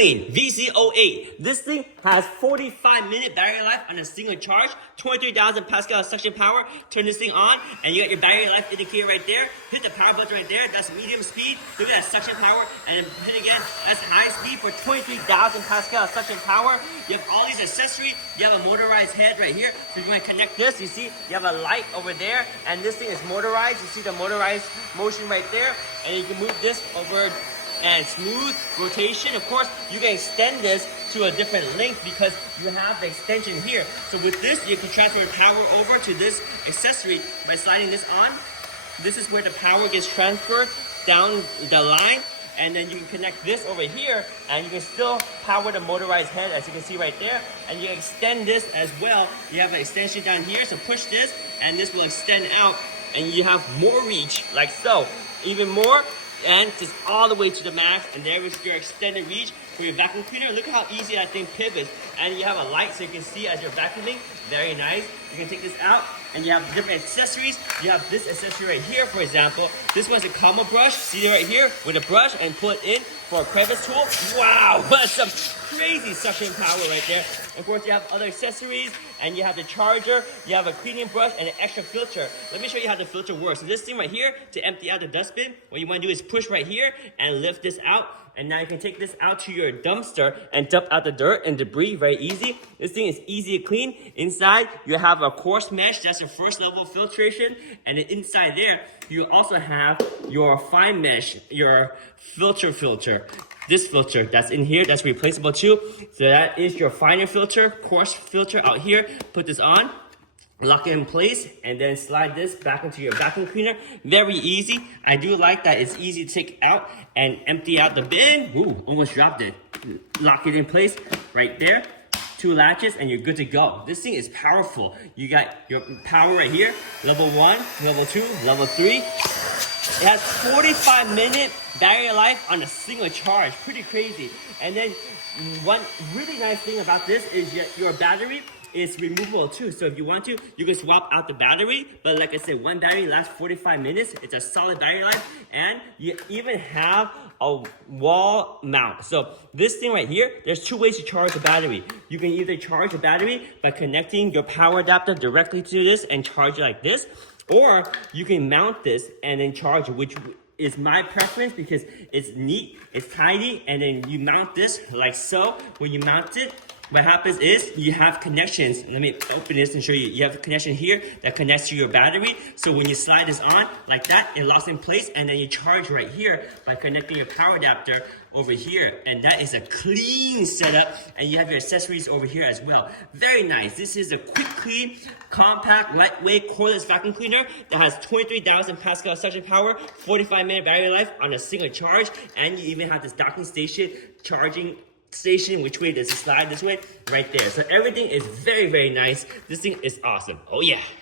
QikCln VC08. This thing has 45-minute battery life on a single charge, 23,000 pascal suction power. Turn this thing on, and you got your battery life indicator right there. Hit the power button right there. That's medium speed. Look at that suction power, and hit again. That's high speed for 23,000 pascal suction power. You have all these accessories. You have a motorized head right here. So if you want to connect this, you see you have a light over there, and this thing is motorized. You see the motorized motion right there, and you can move this over. And smooth rotation. Of course, you can extend this to a different length because you have the extension here. So with this, you can transfer power over to this accessory by sliding this on. This is where the power gets transferred down the line, and then you can connect this over here, and you can still power the motorized head, as you can see right there. And you can extend this as well. You have an extension down here, so push this, and this will extend out, and you have more reach, like so. Even more. And just all the way to the max, and there is your extended reach for your vacuum cleaner. Look how easy that thing pivots, and you have a light so you can see as you're vacuuming. Very nice. You can take this out, and you have different accessories. You have this accessory right here, for example. This one's a combo brush. See it right here with a brush, and pull it in for a crevice tool. Wow, that's some crazy suction power right there. Of course, you have other accessories, and you have the charger. You have a cleaning brush and an extra filter. Let me show you how the filter works. So this thing right here, to empty out the dustbin, what you want to do is push right here and lift this out. And now you can take this out to your dumpster and dump out the dirt and debris very easy. This thing is easy to clean. Inside, you have a coarse mesh. That's your first level of filtration. And then inside there, you also have your fine mesh, your filter. This filter that's in here, that's replaceable too. So that is your finer filter, coarse filter out here. Put this on. Lock it in place, and then slide this back into your vacuum cleaner. Very easy. I do like that it's easy to take out and empty out the bin. Ooh, almost dropped it. Lock it in place right there. 2 latches, and you're good to go. This thing is powerful. You got your power right here. Level 1, level 2, level 3. It has 45-minute battery life on a single charge. Pretty crazy. And then one really nice thing about this is your battery is removable too. So if you want to, you can swap out the battery. But like I said, one battery lasts 45 minutes. It's a solid battery life. And you even have a wall mount. So this thing right here, there's 2 ways to charge the battery. You can either charge the battery by connecting your power adapter directly to this and charge it like this. Or you can mount this and then charge it, which is my preference because it's neat, it's tidy, and then you mount this like so. When you mount it, what happens is you have connections. Let me open this and show you. You have a connection here that connects to your battery. So when you slide this on like that, it locks in place, and then you charge right here by connecting your power adapter over here. And that is a clean setup, and you have your accessories over here as well. Very nice. This is a QikCln, compact, lightweight, cordless vacuum cleaner that has 23,000 pascal suction power, 45-minute battery life on a single charge, and you even have this docking station charging station. Which way does it slide? This way, right there. So everything is very, very nice. This thing is awesome. Oh yeah.